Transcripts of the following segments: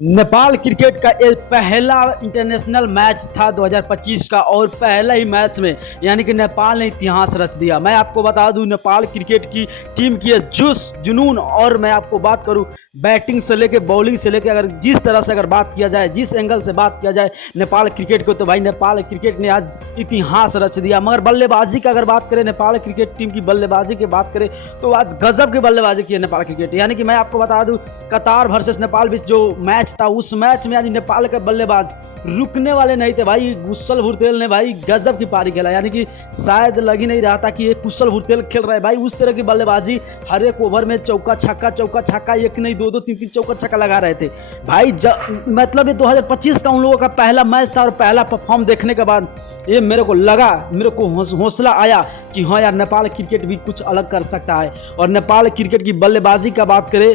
Nepal cricket का ये पहला इंटरनेशनल मैच था 2025 का और पहले ही मैच में यानी कि नेपाल ने इतिहास रच दिया। मैं आपको बता दूं नेपाल क्रिकेट की टीम की जोश जुनून और मैं आपको बात करूं बैटिंग से लेके बॉलिंग से लेके अगर जिस तरह से अगर बात किया जाए जिस एंगल से बात किया जाए नेपाल क्रिकेट को तो भाई नेपाल क्रिकेट ने आज इतिहास रच दिया। मगर बल्लेबाजी का अगर बात करें नेपाल क्रिकेट टीम की बल्लेबाजी की बात करें तो आज गजब की बल्लेबाजी की है नेपाल क्रिकेट। यानी कि मैं आपको बता दूं कतार वर्सेस नेपाल बीच जो मैच था उस मैच में आज नेपाल के बल्लेबाज रुकने वाले नहीं थे भाई। कुशल भुरतेल ने भाई गजब की पारी खेला, यानी कि शायद लग ही नहीं रहा था कि ये कुशल भुरतेल खेल रहा है भाई। उस तरह की बल्लेबाजी हर एक ओवर में चौका छक्का एक नहीं दो तीन चौका छक्का लगा रहे थे भाई। मतलब ये 2025 का उन लोगों का पहला मैच था और पहला परफॉर्म देखने के बाद ये मेरे को हौसला आया कि हाँ यार नेपाल क्रिकेट भी कुछ अलग कर सकता है। और नेपाल क्रिकेट की बल्लेबाजी का बात करें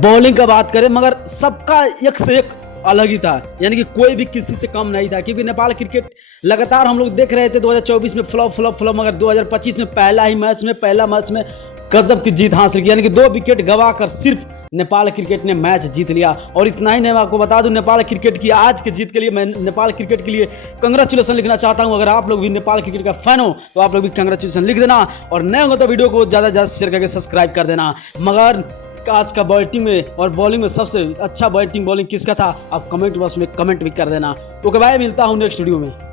बॉलिंग का बात करें मगर सबका एक से एक अलग ही था, यानी कि कोई भी किसी से कम नहीं था। क्योंकि नेपाल क्रिकेट लगातार हम लोग देख रहे थे 2024 में फ्लॉप मगर 2025 में पहला मैच में गजब की जीत हासिल की, यानी कि 2 विकेट गवा कर सिर्फ नेपाल क्रिकेट ने मैच जीत लिया। और इतना ही नहीं, मैं आपको बता दूं नेपाल क्रिकेट की आज के जीत के लिए मैं नेपाल क्रिकेट के लिए कंग्रेचुलेसन लिखना चाहता हूं। अगर आप लोग भी नेपाल क्रिकेट का फैन हो तो आप लोग भी कंग्रेचुलेसन लिख देना और नए हो तो वीडियो को ज़्यादा से ज़्यादा शेयर करके सब्सक्राइब कर देना। मगर आज का बैटिंग में और बॉलिंग में सबसे अच्छा बैटिंग बॉलिंग किसका था आप कमेंट बॉक्स में कमेंट भी कर देना। ओके भाई, मिलता हूँ नेक्स्ट वीडियो में।